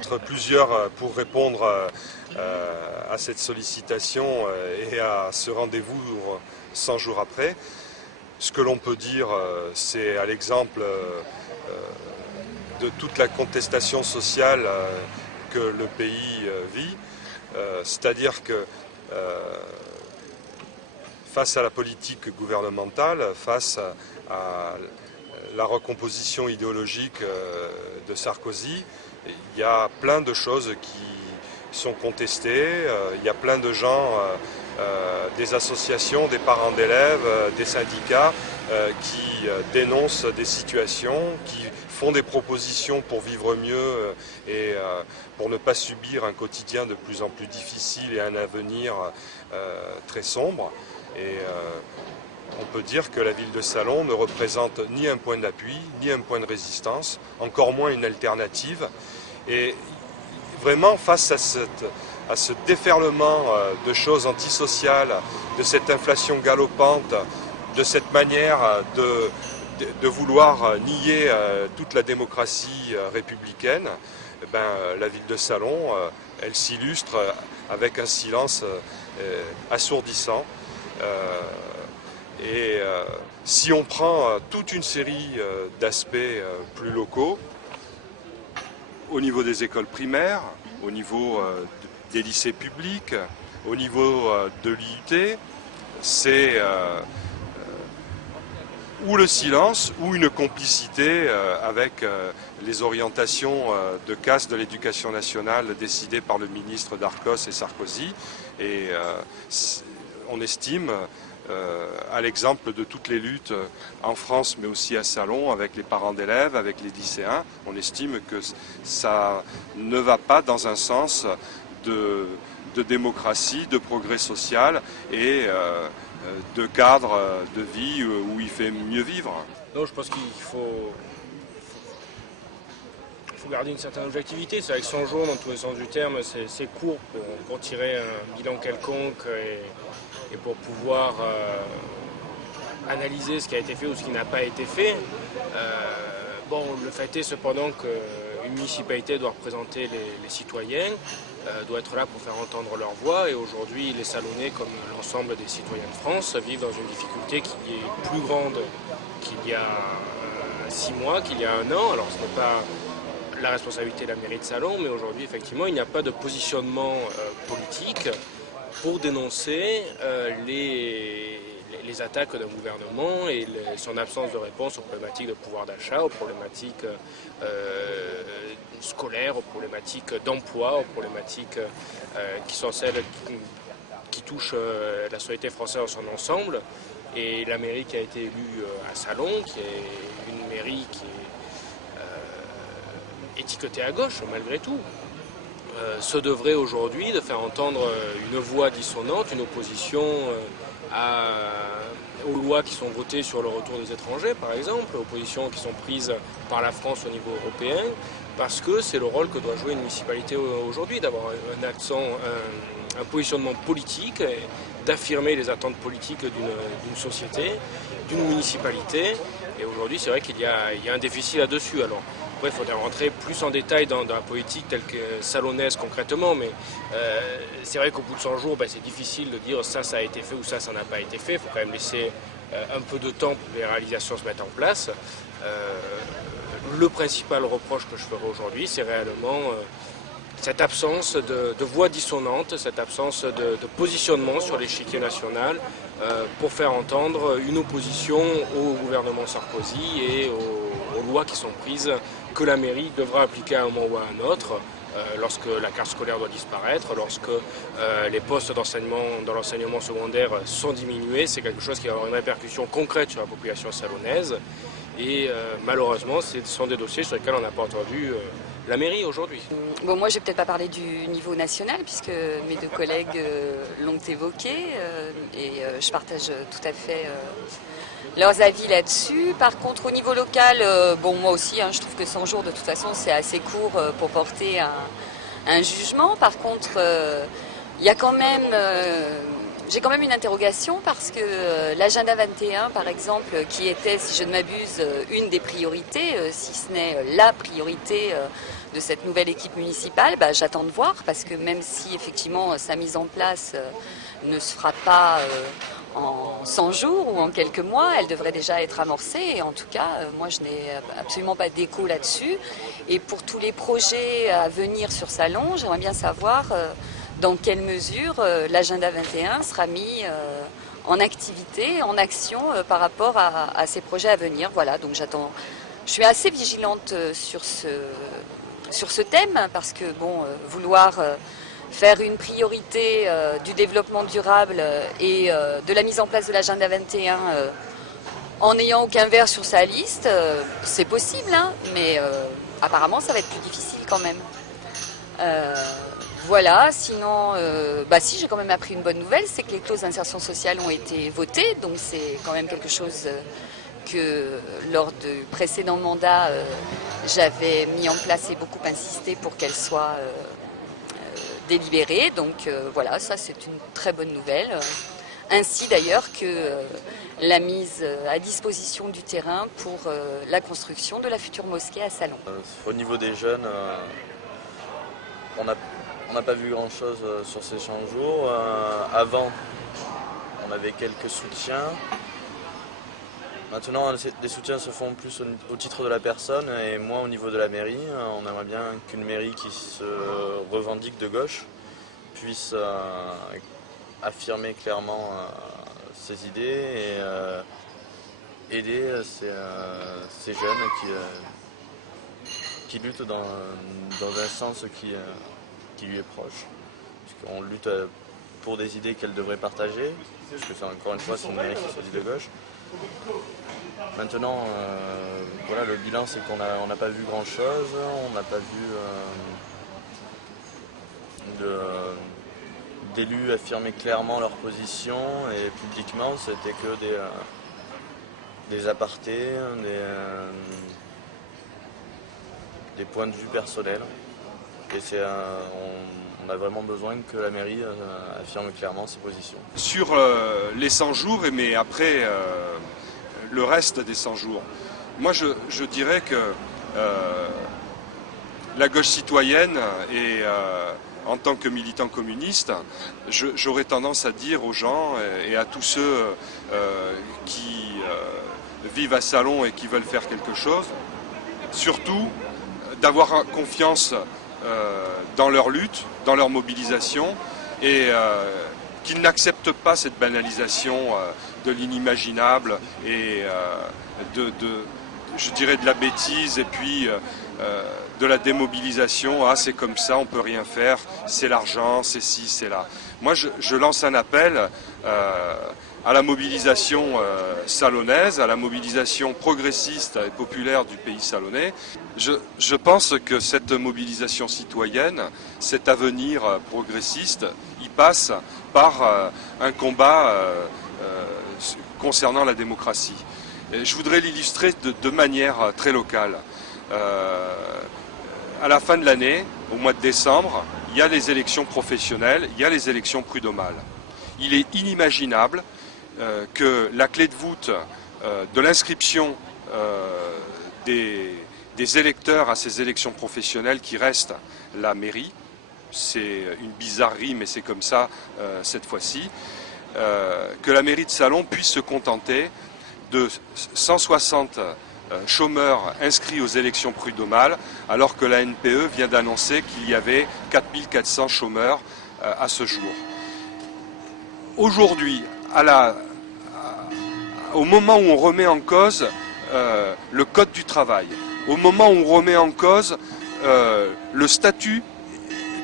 être plusieurs pour répondre à cette sollicitation et à ce rendez-vous 100 jours après. Ce que l'on peut dire, c'est à l'exemple de toute la contestation sociale que le pays vit, c'est-à-dire que face à la politique gouvernementale, face à la recomposition idéologique de Sarkozy, il y a plein de choses qui sont contestées, il y a plein de gens, des associations, des parents d'élèves, des syndicats qui dénoncent des situations, qui font des propositions pour vivre mieux et pour ne pas subir un quotidien de plus en plus difficile et un avenir très sombre. Et on peut dire que la ville de Salon ne représente ni un point d'appui, ni un point de résistance, encore moins une alternative. Et vraiment, face à ce déferlement de choses antisociales, de cette inflation galopante, de cette manière de vouloir nier toute la démocratie républicaine, la ville de Salon, elle s'illustre avec un silence assourdissant. Si on prend toute une série d'aspects plus locaux, au niveau des écoles primaires, au niveau des lycées publics, au niveau de l'IUT, c'est ou le silence ou une complicité avec les orientations de casse de l'éducation nationale décidées par le ministre Darcos et Sarkozy. Et on estime, à l'exemple de toutes les luttes en France mais aussi à Salon avec les parents d'élèves, avec les lycéens, on estime que ça ne va pas dans un sens de démocratie, de progrès social et de cadre de vie où il fait mieux vivre. Non, je pense qu'il faut garder une certaine objectivité. C'est vrai que 100 jours, dans tous les sens du terme, c'est court pour tirer un bilan quelconque et pour pouvoir analyser ce qui a été fait ou ce qui n'a pas été fait. Le fait est cependant qu'une municipalité doit représenter les citoyens, doit être là pour faire entendre leur voix. Et aujourd'hui, les Salonnais, comme l'ensemble des citoyens de France, vivent dans une difficulté qui est plus grande qu'il y a 6 mois, qu'il y a 1 an. Alors ce n'est pas la responsabilité de la mairie de Salon, mais aujourd'hui, effectivement, il n'y a pas de positionnement politique pour dénoncer les attaques d'un gouvernement et son absence de réponse aux problématiques de pouvoir d'achat, aux problématiques scolaires, aux problématiques d'emploi, aux problématiques qui sont celles qui touchent la société française dans son ensemble. Et la mairie qui a été élue à Salon, qui est une mairie qui est étiquetée à gauche malgré tout, se devrait aujourd'hui de faire entendre une voix dissonante, une opposition aux lois qui sont votées sur le retour des étrangers, par exemple, aux positions qui sont prises par la France au niveau européen, parce que c'est le rôle que doit jouer une municipalité aujourd'hui, d'avoir un positionnement politique, d'affirmer les attentes politiques d'une société, d'une municipalité. Et aujourd'hui, c'est vrai qu'il y a un déficit là-dessus. Alors, après, il faudrait rentrer plus en détail dans la politique telle que salonnaise concrètement, mais c'est vrai qu'au bout de 100 jours, c'est difficile de dire ça a été fait ou ça n'a pas été fait. Il faut quand même laisser un peu de temps pour que les réalisations se mettent en place. Le principal reproche que je ferai aujourd'hui, c'est réellement cette absence de voix dissonante, cette absence de positionnement sur l'échiquier national pour faire entendre une opposition au gouvernement Sarkozy et aux lois qui sont prises que la mairie devra appliquer à un moment ou à un autre, lorsque la carte scolaire doit disparaître, lorsque les postes d'enseignement dans l'enseignement secondaire sont diminués. C'est quelque chose qui va avoir une répercussion concrète sur la population salonnaise. Et malheureusement, ce sont des dossiers sur lesquels on n'a pas entendu la mairie aujourd'hui. Bon, moi, je vais peut-être pas parler du niveau national, puisque mes 2 collègues l'ont évoqué, et je partage tout à fait leurs avis là-dessus. Par contre, au niveau local, moi aussi, je trouve que 100 jours, de toute façon, c'est assez court pour porter un jugement. Par contre, il y a quand même J'ai quand même une interrogation parce que l'agenda 21, par exemple, qui était, si je ne m'abuse, une des priorités, si ce n'est la priorité de cette nouvelle équipe municipale, j'attends de voir parce que même si effectivement sa mise en place ne se fera pas en 100 jours ou en quelques mois, elle devrait déjà être amorcée et en tout cas, moi je n'ai absolument pas d'écho là-dessus. Et pour tous les projets à venir sur Salon, j'aimerais bien savoir dans quelle mesure l'agenda 21 sera mis en activité, en action par rapport à ces projets à venir. Voilà, donc j'attends. Je suis assez vigilante sur ce thème parce que bon, vouloir faire une priorité du développement durable et de la mise en place de l'agenda 21 en n'ayant aucun vert sur sa liste, c'est possible, hein, mais apparemment ça va être plus difficile quand même. Voilà, sinon, si j'ai quand même appris une bonne nouvelle, c'est que les clauses d'insertion sociale ont été votées, donc c'est quand même quelque chose que lors du précédent mandat, j'avais mis en place et beaucoup insisté pour qu'elles soient délibérées. Donc voilà, ça c'est une très bonne nouvelle. Ainsi d'ailleurs que la mise à disposition du terrain pour la construction de la future mosquée à Salon. Au niveau des jeunes, on n'a pas vu grand-chose sur ces 100 jours. Avant, on avait quelques soutiens. Maintenant, les soutiens se font plus au titre de la personne et moins au niveau de la mairie. On aimerait bien qu'une mairie qui se revendique de gauche puisse affirmer clairement ses idées et aider ces jeunes qui luttent dans un sens qui lui est proche. Puisqu'on lutte pour des idées qu'elle devrait partager, parce que encore une fois c'est une mairie qui se dit de gauche. Maintenant, voilà, le bilan c'est qu'on n'a pas vu grand chose, on n'a pas vu d'élus affirmer clairement leur position et publiquement c'était que des apartés, des points de vue personnels. Et on a vraiment besoin que la mairie affirme clairement ses positions. Sur les 100 jours, mais après le reste des 100 jours, moi je dirais que la gauche citoyenne et en tant que militant communiste, j'aurais tendance à dire aux gens et à tous ceux qui vivent à Salon et qui veulent faire quelque chose, surtout d'avoir confiance dans leur lutte, dans leur mobilisation et qu'ils n'acceptent pas cette banalisation de l'inimaginable et je dirais de la bêtise et puis de la démobilisation. Ah, c'est comme ça, on peut rien faire, c'est l'argent, c'est ci, c'est là. Moi je lance un appel à la mobilisation salonnaise, à la mobilisation progressiste et populaire du pays salonnais. Je pense que cette mobilisation citoyenne, cet avenir progressiste, il passe par un combat concernant la démocratie. Et je voudrais l'illustrer de manière très locale. À la fin de l'année, au mois de décembre, il y a les élections professionnelles, il y a les élections prud'homales. Il est inimaginable que la clé de voûte de l'inscription des électeurs à ces élections professionnelles qui restent la mairie, c'est une bizarrerie mais c'est comme ça cette fois-ci, que la mairie de Salon puisse se contenter de 160 chômeurs inscrits aux élections prud'homales alors que la NPE vient d'annoncer qu'il y avait 4400 chômeurs à ce jour. Aujourd'hui, au moment où on remet en cause le code du travail, au moment où on remet en cause le statut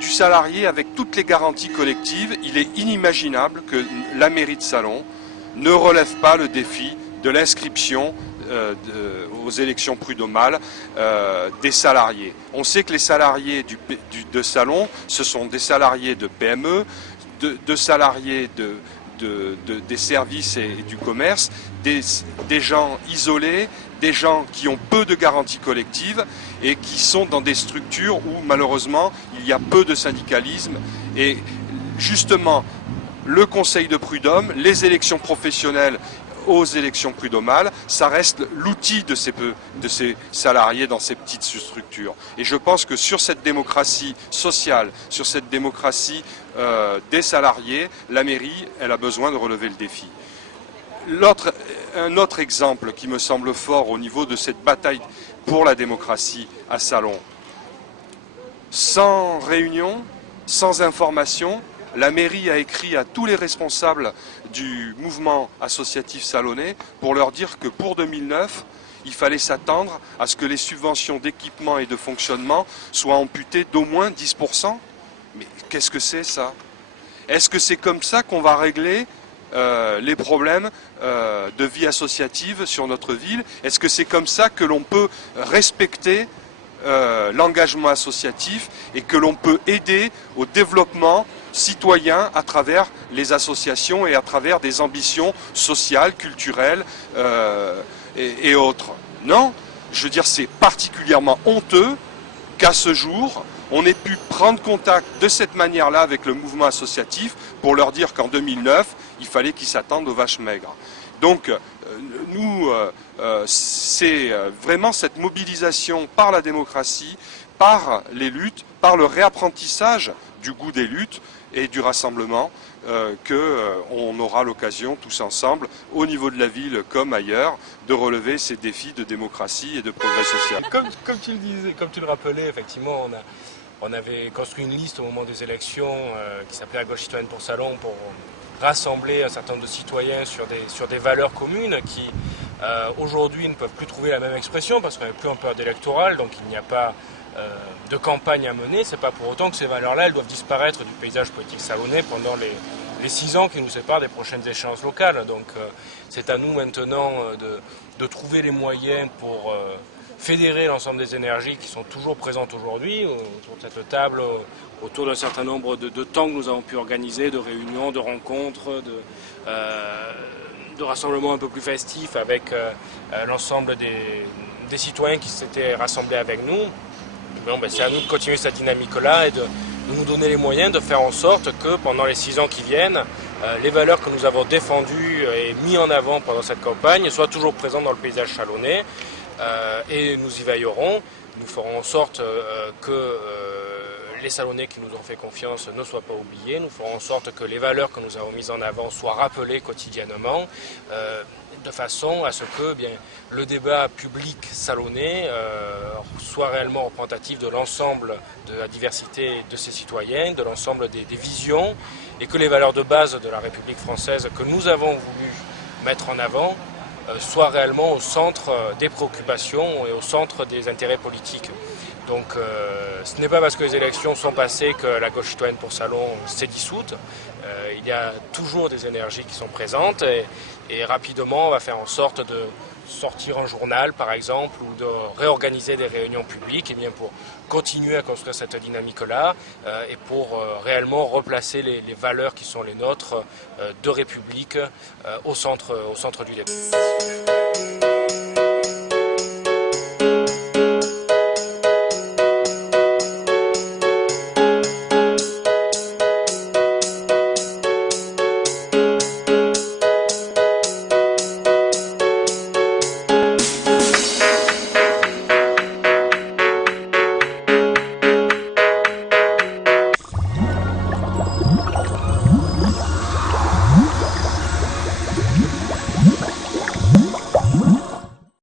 du salarié avec toutes les garanties collectives, il est inimaginable que la mairie de Salon ne relève pas le défi de l'inscription aux élections prud'homales des salariés. On sait que les salariés de Salon, ce sont des salariés de PME, de salariés des services et du commerce, des gens isolés, des gens qui ont peu de garanties collectives et qui sont dans des structures où malheureusement il y a peu de syndicalisme. Et justement, le conseil de prud'homme, les élections professionnelles aux élections prud'homales, ça reste l'outil de ces salariés dans ces petites structures. Et je pense que sur cette démocratie sociale, sur cette démocratie des salariés, la mairie, elle a besoin de relever le défi. Un autre exemple qui me semble fort au niveau de cette bataille pour la démocratie à Salon, sans réunion, sans information, la mairie a écrit à tous les responsables du mouvement associatif salonnais pour leur dire que pour 2009, il fallait s'attendre à ce que les subventions d'équipement et de fonctionnement soient amputées d'au moins 10%. Mais qu'est-ce que c'est ça? Est-ce que c'est comme ça qu'on va régler les problèmes de vie associative sur notre ville? Est-ce que c'est comme ça que l'on peut respecter l'engagement associatif et que l'on peut aider au développement citoyen à travers les associations et à travers des ambitions sociales, culturelles et autres? Non, je veux dire, c'est particulièrement honteux qu'à ce jour, on ait pu prendre contact de cette manière-là avec le mouvement associatif pour leur dire qu'en 2009, il fallait qu'ils s'attendent aux vaches maigres. Donc, nous, c'est vraiment cette mobilisation par la démocratie, par les luttes, par le réapprentissage du goût des luttes et du rassemblement qu'on aura l'occasion tous ensemble, au niveau de la ville comme ailleurs, de relever ces défis de démocratie et de progrès social. Comme tu le disais, comme tu le rappelais, effectivement, on avait construit une liste au moment des élections qui s'appelait La Gauche citoyenne pour Salon pour rassembler un certain nombre de citoyens sur des valeurs communes qui aujourd'hui ne peuvent plus trouver la même expression parce qu'on n'est plus en période électorale, donc il n'y a pas de campagne à mener. C'est pas pour autant que ces valeurs-là elles doivent disparaître du paysage politique salonnais pendant les 6 ans qui nous séparent des prochaines échéances locales. Donc c'est à nous maintenant de trouver les moyens pour fédérer l'ensemble des énergies qui sont toujours présentes aujourd'hui autour de cette table, autour d'un certain nombre de temps que nous avons pu organiser, de réunions, de rencontres, de rassemblements un peu plus festifs avec l'ensemble des citoyens qui s'étaient rassemblés avec nous. Bon, c'est à nous de continuer cette dynamique-là et de nous donner les moyens de faire en sorte que pendant les 6 ans qui viennent, les valeurs que nous avons défendues et mises en avant pendant cette campagne soient toujours présentes dans le paysage chalonnais. Et nous y veillerons. Nous ferons en sorte que les Salonnais qui nous ont fait confiance ne soient pas oubliés. Nous ferons en sorte que les valeurs que nous avons mises en avant soient rappelées quotidiennement, de façon à ce que le débat public salonnais soit réellement représentatif de l'ensemble de la diversité de ses citoyens, de l'ensemble des visions, et que les valeurs de base de la République française que nous avons voulu mettre en avant soit réellement au centre des préoccupations et au centre des intérêts politiques. Donc ce n'est pas parce que les élections sont passées que la Gauche citoyenne pour Salon s'est dissoute. Il y a toujours des énergies qui sont présentes et rapidement on va faire en sorte de sortir un journal par exemple ou de réorganiser des réunions publiques pour continuer à construire cette dynamique-là et pour réellement replacer les valeurs qui sont les nôtres de République au centre du débat.